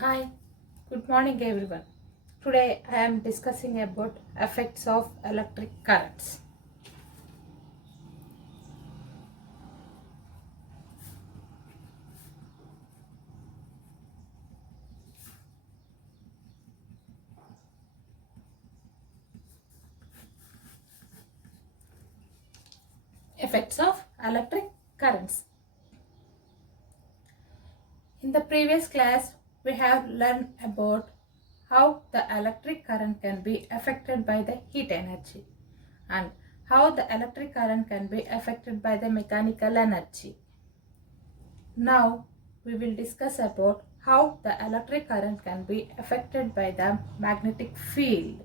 Hi, good morning everyone. Today I am discussing about effects of electric currents. Effects of electric currents. In the previous class, we have learned about how the electric current can be affected by the heat energy and how the electric current can be affected by the mechanical energy. Now we will discuss about how the electric current can be affected by the magnetic field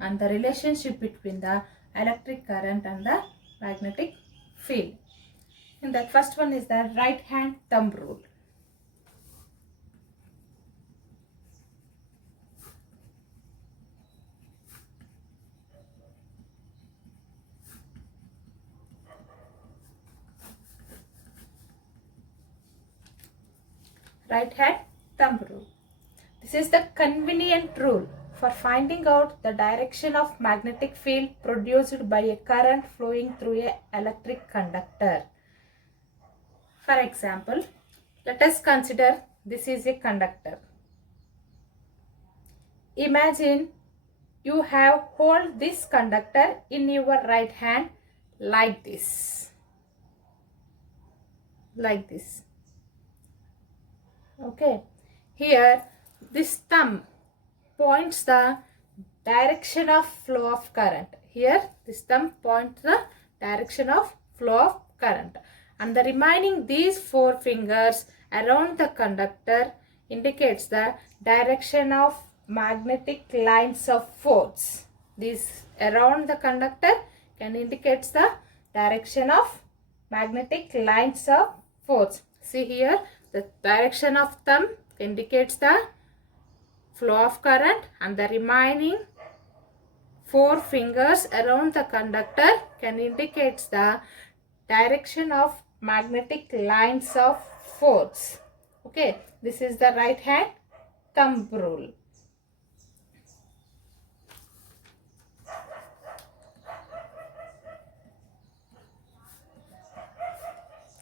and the relationship between the electric current and the magnetic field. And the first one is the right hand thumb rule. Right hand thumb rule. This is the convenient rule for finding out the direction of magnetic field produced by a current flowing through an electric conductor. For example, let us consider this is a conductor. Imagine you have hold this conductor in your right hand like this. Like this. Okay. Here this thumb points the direction of flow of current. Here this thumb points the direction of flow of current. And the remaining these four fingers around the conductor indicates the direction of magnetic lines of force. This around the conductor can indicate the direction of magnetic lines of force. See here, the direction of thumb indicates the flow of current and the remaining four fingers around the conductor can indicate the direction of magnetic lines of force. Okay, this is the right hand thumb rule.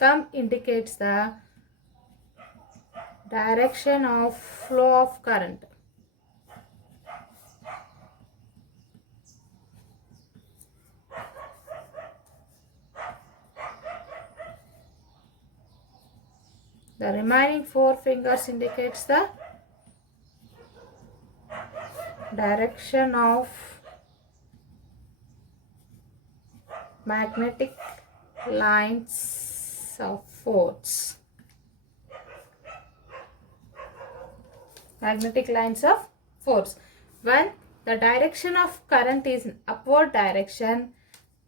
Thumb indicates the direction of flow of current. The remaining four fingers indicates the direction of magnetic lines of force. Magnetic lines of force. When the direction of current is in upward direction,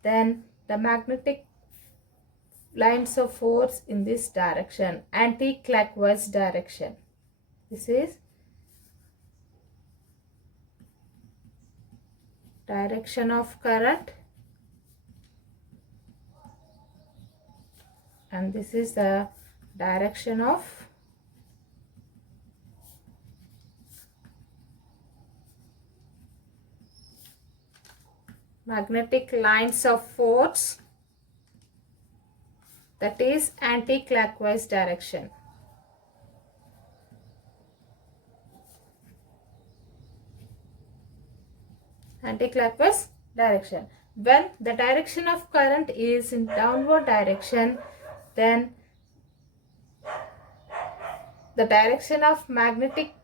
then the magnetic lines of force in this direction, anti-clockwise direction. This is direction of current and this is the direction of magnetic lines of force, that is anti-clockwise direction. Anti-clockwise direction. When the direction of current is in downward direction, then the direction of magnetic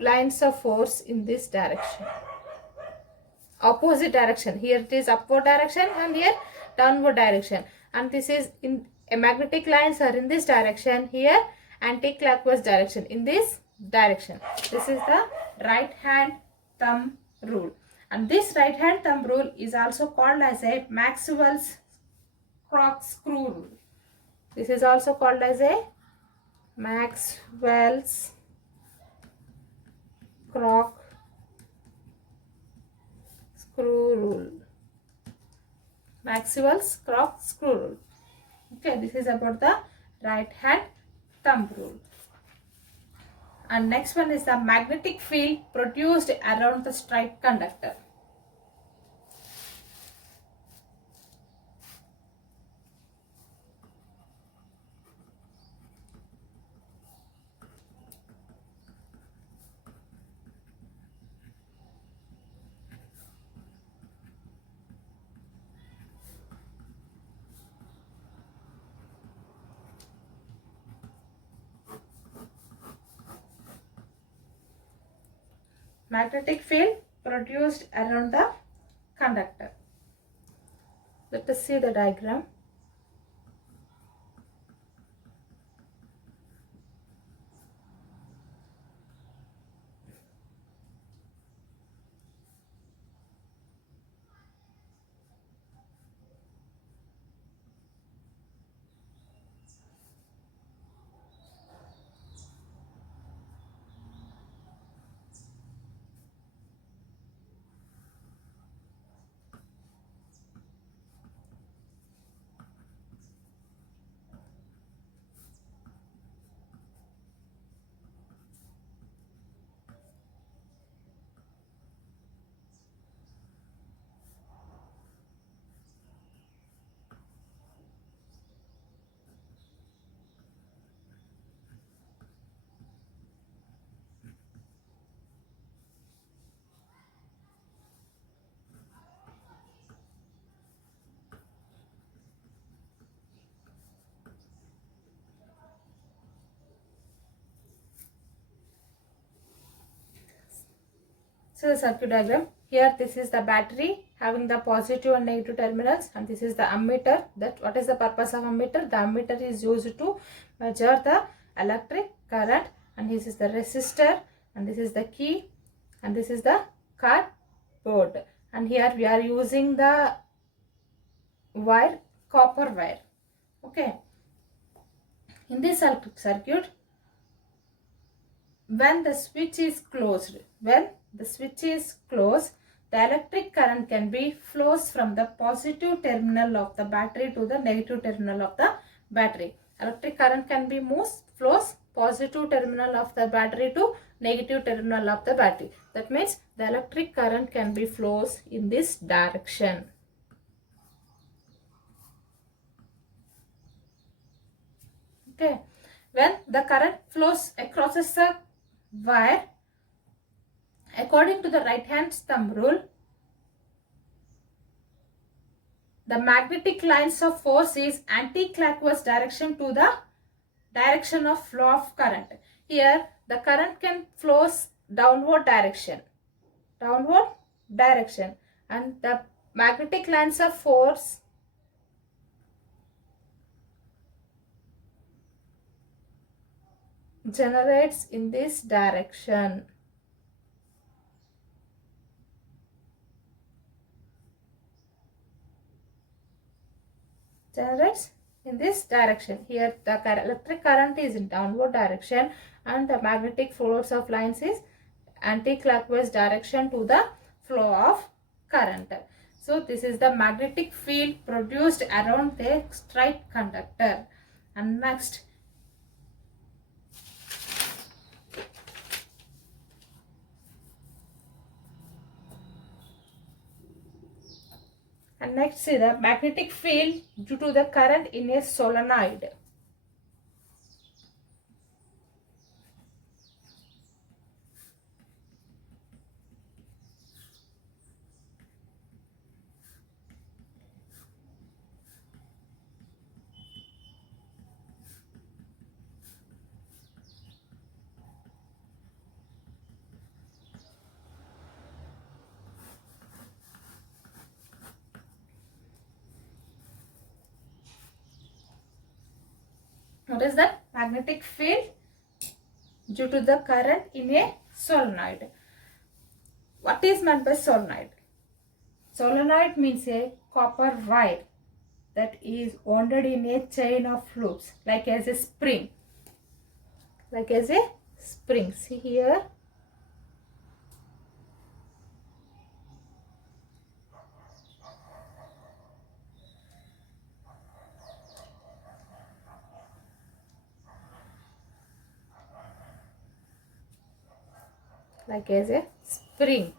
lines of force in this direction. Opposite direction. Here it is upward direction and here downward direction. And this is in a magnetic lines are in this direction. Here anti-clockwise direction in this direction. This is the right hand thumb rule. And this right hand thumb rule is also called as a Maxwell's corkscrew rule. This is also called as a Maxwell's corkscrew rule. Maxwell's corkscrew rule. Okay, this is about the right hand thumb rule. And next one is the magnetic field produced around the stripe conductor. Magnetic field produced around the conductor. Let us see the diagram. So the circuit diagram. Here this is the battery having the positive and negative terminals, and this is the ammeter. That what is the purpose of ammeter? The ammeter is used to measure the electric current, and this is the resistor, and this is the key, and this is the cardboard. And here we are using the wire, copper wire. Okay. In this circuit, when the switch is closed, the electric current can be flows from the positive terminal of the battery to the negative terminal of the battery. Electric current can be flows positive terminal of the battery to negative terminal of the battery. That means the electric current can be flows in this direction. Okay. When the current flows across the wire, according to the right hand thumb rule, the magnetic lines of force is anti-clockwise direction to the direction of flow of current. Here the current can flows downward direction, and the magnetic lines of force generates in this direction. Generates in this direction. Here the electric current is in downward direction, and the magnetic force of lines is anti-clockwise direction to the flow of current. So this is the magnetic field produced around the stripe conductor. And next, see the magnetic field due to the current in a solenoid. What is that? Magnetic field due to the current in a solenoid. What is meant by solenoid? Solenoid means a copper wire that is wound in a chain of loops, like as a spring. See here. like as a spring.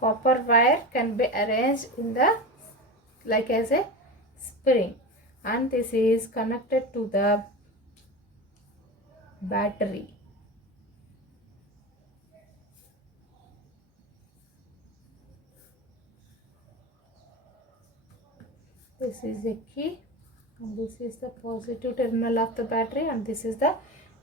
Copper wire can be arranged in the like as a spring, and this is connected to the battery. This is a key, and this is the positive terminal of the battery, and this is the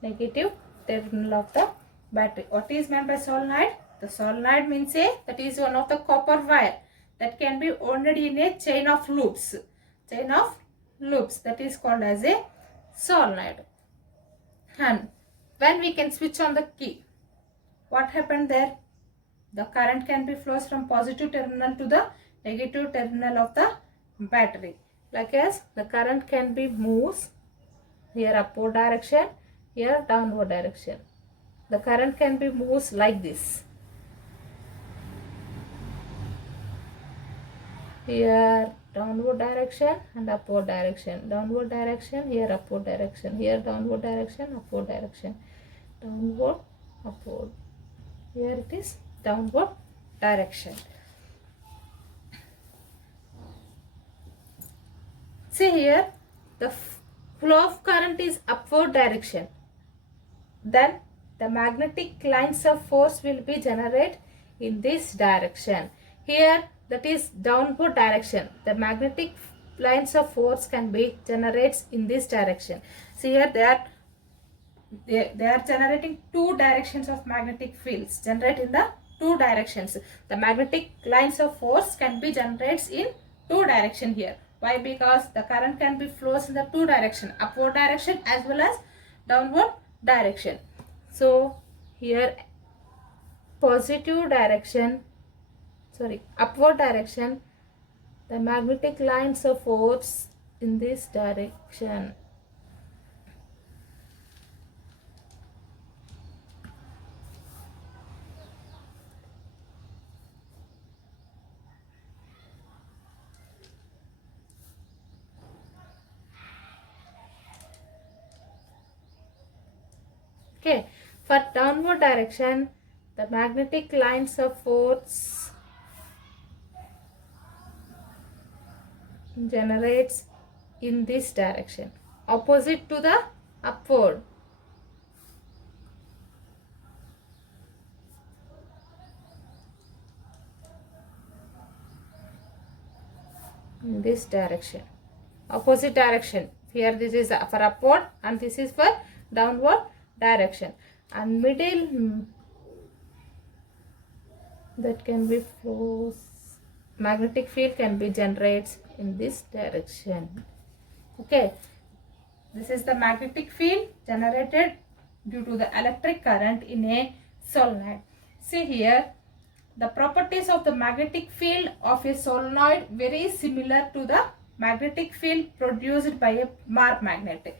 negative terminal of the battery. What is meant by solenoid? The solenoid means that is one of the copper wire that can be wound in a chain of loops. Chain of loops, that is called as a solenoid. And when we can switch on the key, what happened there? The current can be flows from positive terminal to the negative terminal of the battery. Like as the current can be moves here upward direction, here downward direction. The current can be moves like this. Here downward direction and upward direction. Downward direction, here upward direction. Here downward direction, upward direction. Downward, upward. Here it is downward direction. See here, the flow of current is upward direction. Then the magnetic lines of force will be generated in this direction. Here that is downward direction. The magnetic lines of force can be generated in this direction. See here they are generating two directions of magnetic fields. Generate in the two directions. The magnetic lines of force can be generated in two direction here. Why? Because the current can be flows in the two direction, upward direction as well as downward direction. So here positive direction, upward direction, the magnetic lines of force in this direction. Okay, for downward direction, the magnetic lines of force generates in this direction, opposite to the upward. In this direction, opposite direction. Here this is for upward and this is for downward direction, and middle that can be flows, magnetic field can be generated in this direction. Okay, this is the magnetic field generated due to the electric current in a solenoid. See here, the properties of the magnetic field of a solenoid very similar to the magnetic field produced by a mark magnet.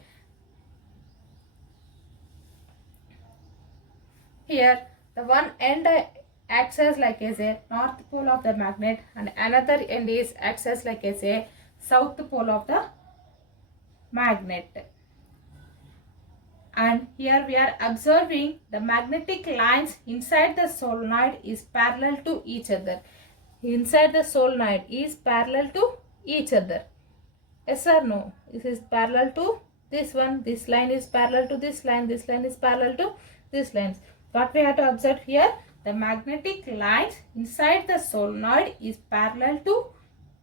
Here the one end acts as like as a north pole of the magnet and another end is acts as like as a south pole of the magnet. And here we are observing the magnetic lines inside the solenoid is parallel to each other. Inside the solenoid is parallel to each other. Yes or no? This is parallel to this one. This line is parallel to this line. This line is parallel to this line. What we have to observe here, the magnetic lines inside the solenoid is parallel to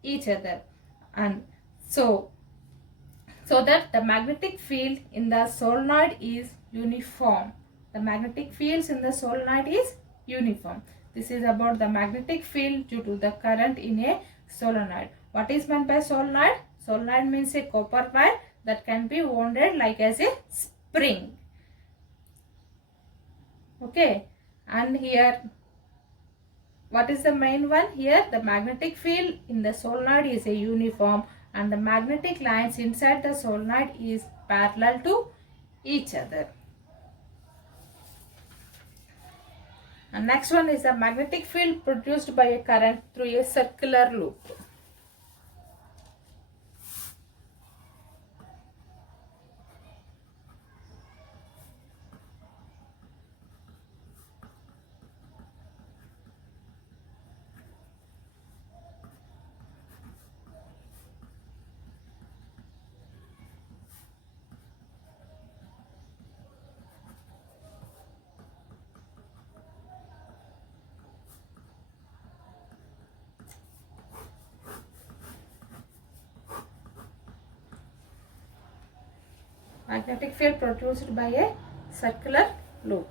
each other, and so that the magnetic field in the solenoid is uniform. The magnetic fields in the solenoid is uniform. This is about the magnetic field due to the current in a solenoid. What is meant by solenoid? Solenoid means a copper wire that can be wounded like as a spring. Okay, and here what is the main one? Here the magnetic field in the solenoid is a uniform and the magnetic lines inside the solenoid is parallel to each other. And next one is the magnetic field produced by a current through a circular loop. magnetic field produced by a circular loop.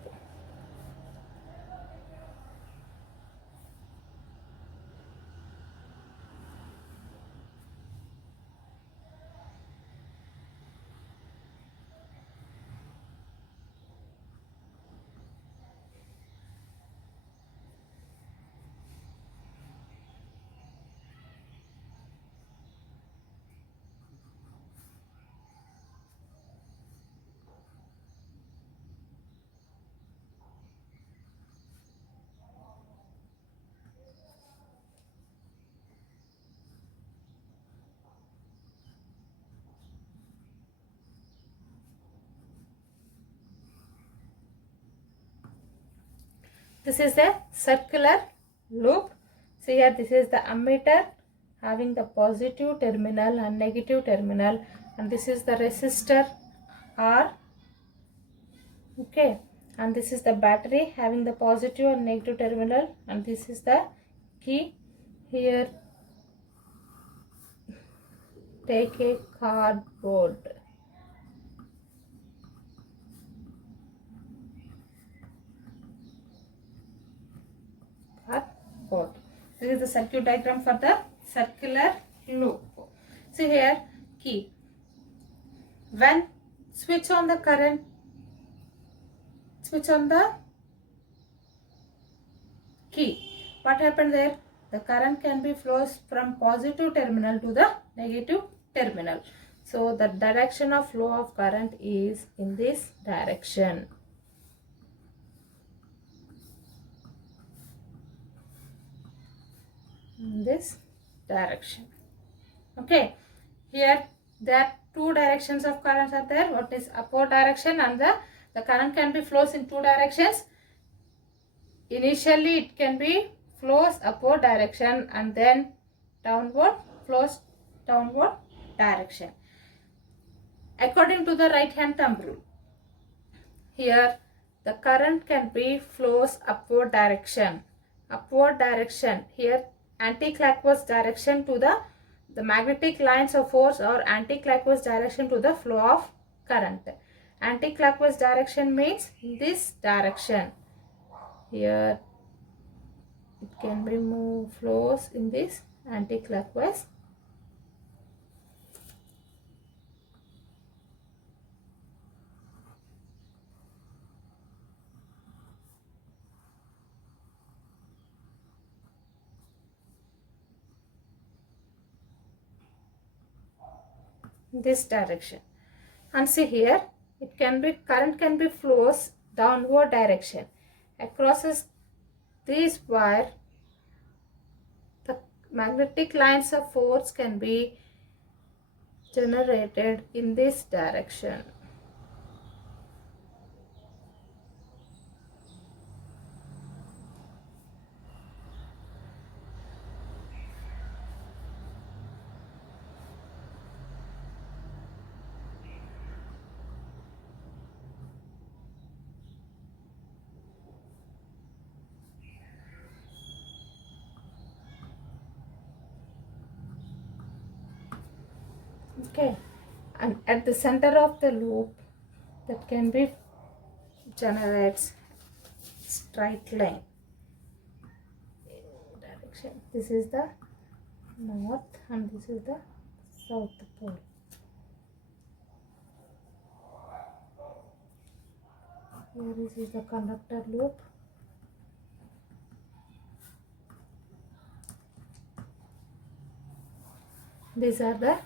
This is a circular loop. So here this is the ammeter having the positive terminal and negative terminal, and this is the resistor R. Okay, and this is the battery having the positive and negative terminal, and this is the key. Here take a cardboard. This is the circuit diagram for the circular loop. See here, key. When switch on the current, switch on the key, what happened there? The current can be flows from positive terminal to the negative terminal. So the direction of flow of current is in this direction. In this direction. Okay, here there are two directions of currents are there. What is upward direction, and the current can be flows in two directions. Initially it can be flows upward direction, and then downward flows downward direction according to the right hand thumb rule. Here the current can be flows upward direction. Here anti-clockwise direction to the magnetic lines of force, or anti-clockwise direction to the flow of current. Anti-clockwise direction means this direction. Here it can be flows in this anti-clockwise. This direction. And see here, it can be current can be flows downward direction. Across this wire, the magnetic lines of force can be generated in this direction. Okay, and at the center of the loop, that can be generates straight line direction. This is the north and this is the south pole. Here this is the conductor loop. These are the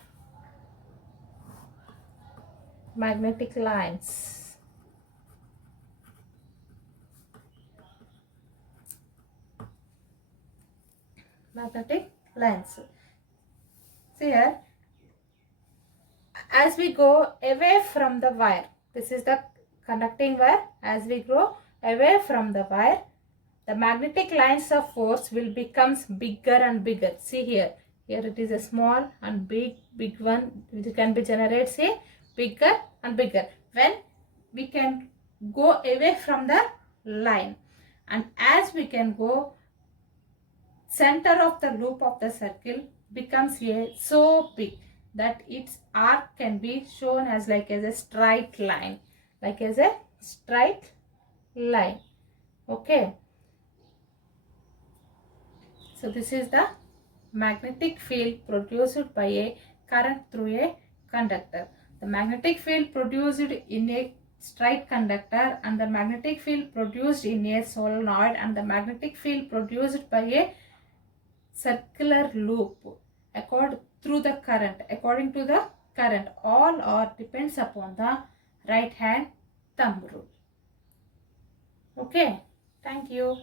magnetic lines. Magnetic lines. See here, as we go away from the wire, this is the conducting wire. As we go away from the wire, the magnetic lines of force will becomes bigger and bigger. See here, here it is a small and big one which can be generated, say, bigger and bigger when we can go away from the line. And as we can go, center of the loop of the circle becomes so big. that its arc can be shown as like as a straight line, like as a straight line. Okay, so this is the magnetic field produced by a current through a conductor. The magnetic field produced in a straight conductor and the magnetic field produced in a solenoid and the magnetic field produced by a circular loop according to the current, all are depends upon the right hand thumb rule. Okay, thank you.